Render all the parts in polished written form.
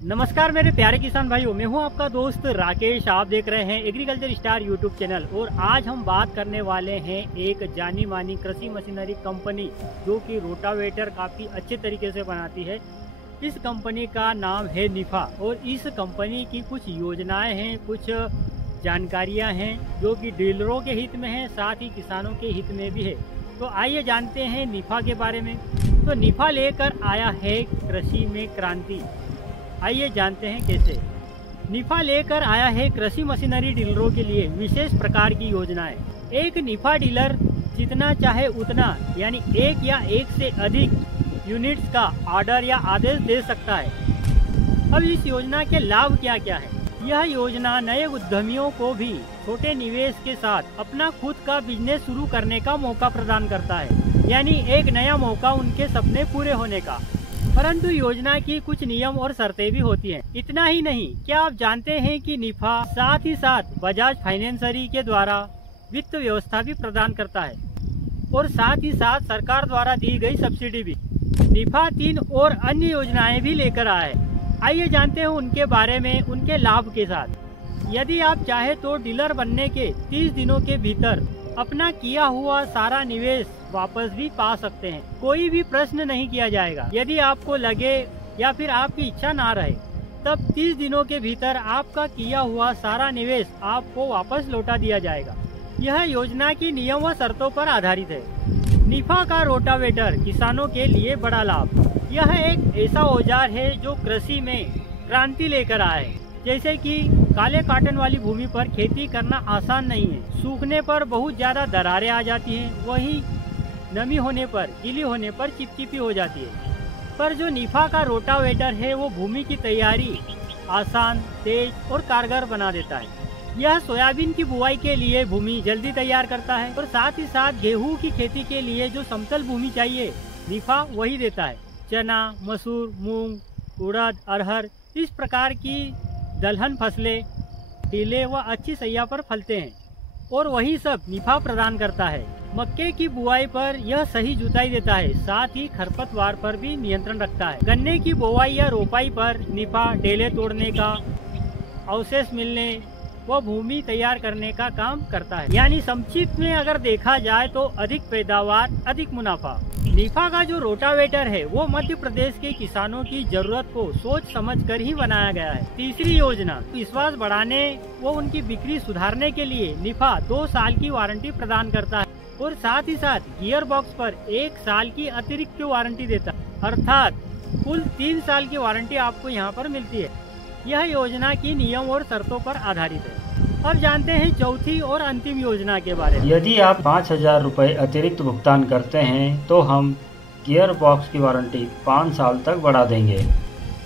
नमस्कार मेरे प्यारे किसान भाइयों, मैं हूं आपका दोस्त राकेश। आप देख रहे हैं एग्रीकल्चर स्टार यूट्यूब चैनल और आज हम बात करने वाले हैं एक जानी मानी कृषि मशीनरी कंपनी जो कि रोटावेटर काफ़ी अच्छे तरीके से बनाती है। इस कंपनी का नाम है निफा और इस कंपनी की कुछ योजनाएं हैं, कुछ जानकारियां हैं जो कि डीलरों के हित में हैं, साथ ही किसानों के हित में भी है। तो आइए जानते हैं निफा के बारे में। तो निफा लेकर आया है कृषि में क्रांति। आइए जानते हैं कैसे। निफा लेकर आया है कृषि मशीनरी डीलरों के लिए विशेष प्रकार की योजनाएं। एक निफा डीलर जितना चाहे उतना यानी एक या एक से अधिक यूनिट्स का ऑर्डर या आदेश दे सकता है। अब इस योजना के लाभ क्या क्या है? यह योजना नए उद्यमियों को भी छोटे निवेश के साथ अपना खुद का बिजनेस शुरू करने का मौका प्रदान करता है, यानी एक नया मौका उनके सपने पूरे होने का। परंतु योजना की कुछ नियम और शर्तें भी होती हैं। इतना ही नहीं, क्या आप जानते हैं कि निफा साथ ही साथ बजाज फाइनेंसरी के द्वारा वित्त व्यवस्था भी प्रदान करता है और साथ ही साथ सरकार द्वारा दी गई सब्सिडी भी। निफा 3 और अन्य योजनाएं भी लेकर आया है। आइए जानते हैं उनके बारे में, उनके लाभ के साथ। यदि आप चाहे तो डीलर बनने के 30 दिनों के भीतर अपना किया हुआ सारा निवेश वापस भी पा सकते हैं। कोई भी प्रश्न नहीं किया जाएगा। यदि आपको लगे या फिर आपकी इच्छा ना रहे तब 30 दिनों के भीतर आपका किया हुआ सारा निवेश आपको वापस लौटा दिया जाएगा। यह योजना की नियम व शर्तों पर आधारित है। निफा का रोटावेटर किसानों के लिए बड़ा लाभ। यह एक ऐसा औजार है जो कृषि में क्रांति लेकर आया है। जैसे कि काले काटन वाली भूमि पर खेती करना आसान नहीं है। सूखने पर बहुत ज्यादा दरारें आ जाती हैं, वहीं नमी होने पर, गीली होने पर चिपचिपी हो जाती है। पर जो निफा का रोटावेटर है वो भूमि की तैयारी आसान, तेज और कारगर बना देता है। यह सोयाबीन की बुआई के लिए भूमि जल्दी तैयार करता है और साथ ही साथ गेहूं की खेती के लिए जो समतल भूमि चाहिए निफा वही देता है। चना, मसूर, मूंग, उड़द, अरहर इस प्रकार की दलहन फसलें टीले व अच्छी सैया पर फलते हैं और वही सब निफा प्रदान करता है। मक्के की बुआई पर यह सही जुताई देता है, साथ ही खरपतवार पर भी नियंत्रण रखता है। गन्ने की बुआई या रोपाई पर निफा डेले तोड़ने का, अवशेष मिलने व भूमि तैयार करने का काम करता है। यानी संक्षिप्त में अगर देखा जाए तो अधिक पैदावार, अधिक मुनाफा। निफा का जो रोटावेटर है वो मध्य प्रदेश के किसानों की जरूरत को सोच समझकर ही बनाया गया है। तीसरी योजना, विश्वास बढ़ाने व उनकी बिक्री सुधारने के लिए निफा 2 साल की वारंटी प्रदान करता है और साथ ही साथ गियर बॉक्स पर 1 साल की अतिरिक्त वारंटी देता है। अर्थात कुल 3 साल की वारंटी आपको यहाँ पर मिलती है। यह योजना की नियम और शर्तों पर आधारित है। और जानते हैं चौथी और अंतिम योजना के बारे में। यदि आप 5,000 रुपये अतिरिक्त भुगतान करते हैं तो हम गियर बॉक्स की वारंटी 5 साल तक बढ़ा देंगे।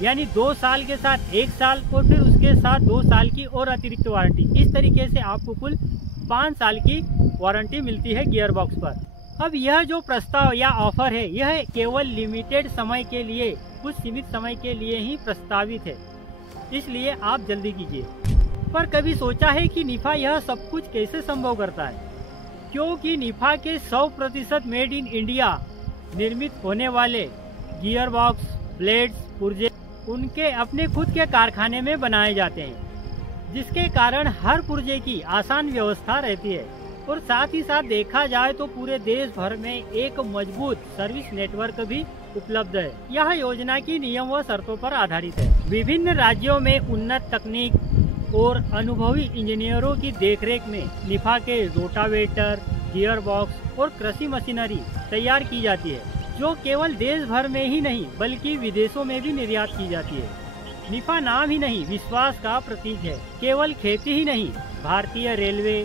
यानी 2 साल के साथ 1 साल और फिर उसके साथ 2 साल की और अतिरिक्त वारंटी। इस तरीके से आपको कुल 5 साल की वारंटी मिलती है गियर बॉक्स पर। अब यह जो प्रस्ताव या ऑफर है यह केवल लिमिटेड समय के लिए, कुछ सीमित समय के लिए ही प्रस्तावित है, इसलिए आप जल्दी कीजिए। पर कभी सोचा है कि निफा यह सब कुछ कैसे संभव करता है? क्योंकि निफा के 100% मेड इन इंडिया निर्मित होने वाले गियर बॉक्स, ब्लेड्स, पुर्जे उनके अपने खुद के कारखाने में बनाए जाते हैं, जिसके कारण हर पुर्जे की आसान व्यवस्था रहती है। और साथ ही साथ देखा जाए तो पूरे देश भर में एक मजबूत सर्विस नेटवर्क भी उपलब्ध है। यह योजना की नियम व शर्तों पर आधारित है। विभिन्न राज्यों में उन्नत तकनीक और अनुभवी इंजीनियरों की देखरेख में निफा के रोटावेटर, गियर बॉक्स और कृषि मशीनरी तैयार की जाती है, जो केवल देश भर में ही नहीं बल्कि विदेशों में भी निर्यात की जाती है। निफा नाम ही नहीं, विश्वास का प्रतीक है। केवल खेती ही नहीं, भारतीय रेलवे,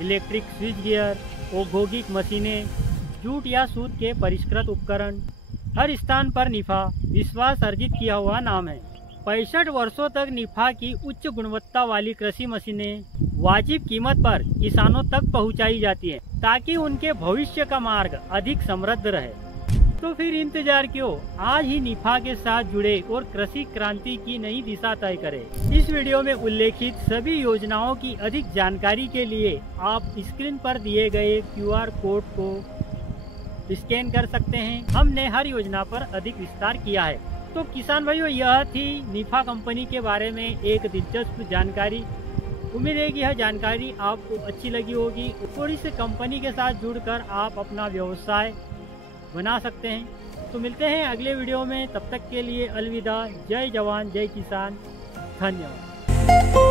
इलेक्ट्रिक स्विच गियर, औद्योगिक मशीनें, जूट या सूत के परिष्कृत उपकरण, हर स्थान पर निफा विश्वास अर्जित किया हुआ नाम है। 65 वर्षों तक निफा की उच्च गुणवत्ता वाली कृषि मशीनें वाजिब कीमत पर किसानों तक पहुंचाई जाती हैं, ताकि उनके भविष्य का मार्ग अधिक समृद्ध रहे। तो फिर इंतजार क्यों? आज ही निफा के साथ जुड़े और कृषि क्रांति की नई दिशा तय करें। इस वीडियो में उल्लेखित सभी योजनाओं की अधिक जानकारी के लिए आप स्क्रीन पर दिए गए QR कोड को स्कैन कर सकते हैं। हमने हर योजना पर अधिक विस्तार किया है। तो किसान भाइयों, यह थी निफा कंपनी के बारे में एक दिलचस्प जानकारी। उम्मीद है कि यह जानकारी आपको अच्छी लगी होगी और इस कंपनी के साथ जुड़कर आप अपना व्यवसाय बना सकते हैं। तो मिलते हैं अगले वीडियो में, तब तक के लिए अलविदा। जय जवान जय किसान, धन्यवाद।